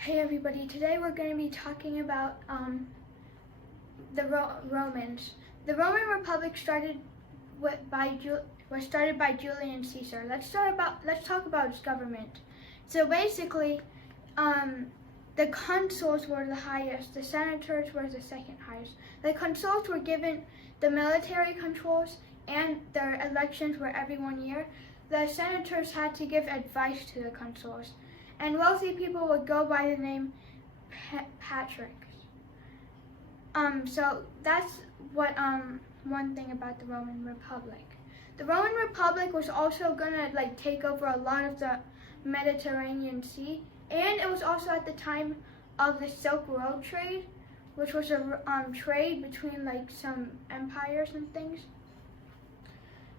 Hey everybody, today we're going to be talking about the Romans. The Roman Republic was started by Julius Caesar. Let's talk about its government. So basically, the consuls were the highest, the senators were the second highest. The consuls were given the military controls and their elections were every 1 year. The senators had to give advice to the consuls. And wealthy people would go by the name Patrick. So that's what one thing about the Roman Republic. The Roman Republic was also gonna take over a lot of the Mediterranean Sea, and it was also at the time of the Silk Road trade, which was a trade between some empires and things.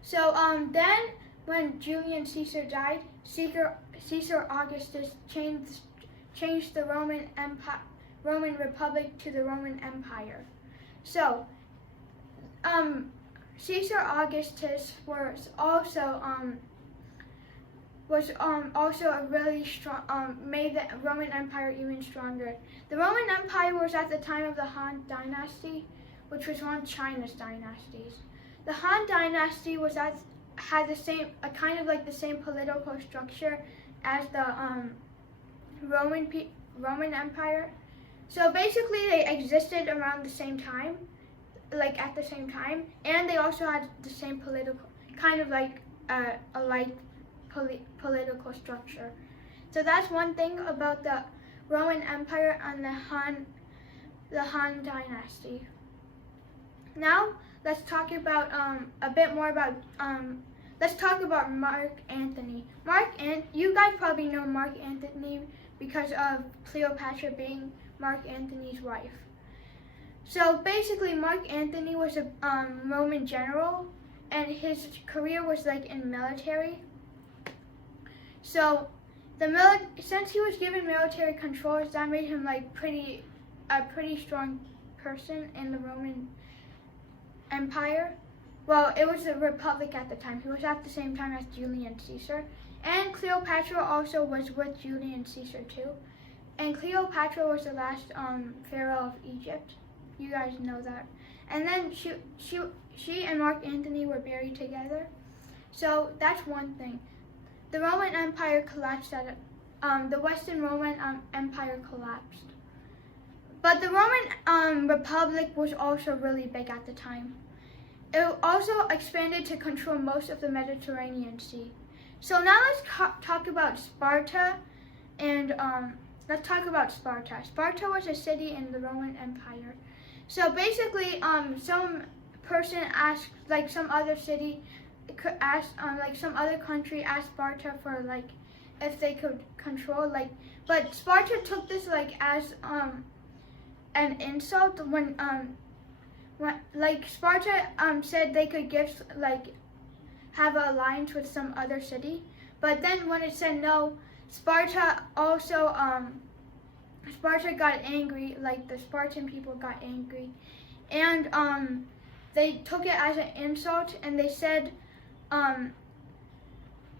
So then, when Julius Caesar died, Caesar Augustus changed the Roman Republic to the Roman Empire. So, Caesar Augustus was also a really strong, made the Roman Empire even stronger. The Roman Empire was at the time of the Han Dynasty, which was one of China's dynasties. The Han Dynasty had the same, kind of the same political structure as the Roman Empire. So basically, they existed around the same time, at the same time, and they also had the same political, kind of political structure. So that's one thing about the Roman Empire and the Han Dynasty. Now let's talk about a bit more about let's talk about Mark Antony. You guys probably know Mark Antony because of Cleopatra being Mark Antony's wife. So basically, Mark Antony was a Roman general, and his career was in military. So since he was given military controls, that made him a pretty strong person in the Roman Empire. Well, it was a republic at the time. He was at the same time as Julius Caesar. And Cleopatra also was with Julius Caesar too. And Cleopatra was the last pharaoh of Egypt. You guys know that. And then she and Mark Antony were buried together. So that's one thing. The Roman Empire collapsed the Western Roman Empire collapsed. But the Roman Republic was also really big at the time. It also expanded to control most of the Mediterranean Sea. So now let's talk about Sparta, and let's talk about Sparta. Sparta was a city in the Roman Empire. So basically, some person asked, some other city could ask, some other country asked Sparta for if they could control, but Sparta took this as an insult when Sparta said they could give have an alliance with some other city, but then when it said no, Sparta also Sparta got angry. The Spartan people got angry, and they took it as an insult, and they said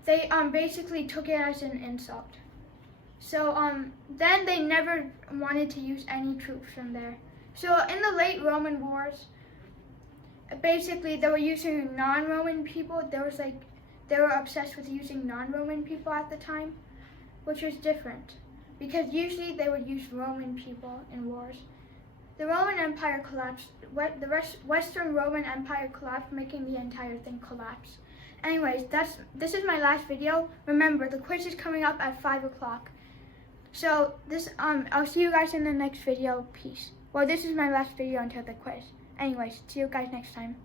they basically took it as an insult. So then they never wanted to use any troops from there. So in the late Roman wars, basically they were using non-Roman people. They were obsessed with using non-Roman people at the time, which was different because usually they would use Roman people in wars. The Roman Empire collapsed. The Western Roman Empire collapsed, making the entire thing collapse. Anyways, this is my last video. Remember, the quiz is coming up at 5 o'clock. So I'll see you guys in the next video. Peace. Well, this is my last video until the quiz. Anyways, see you guys next time.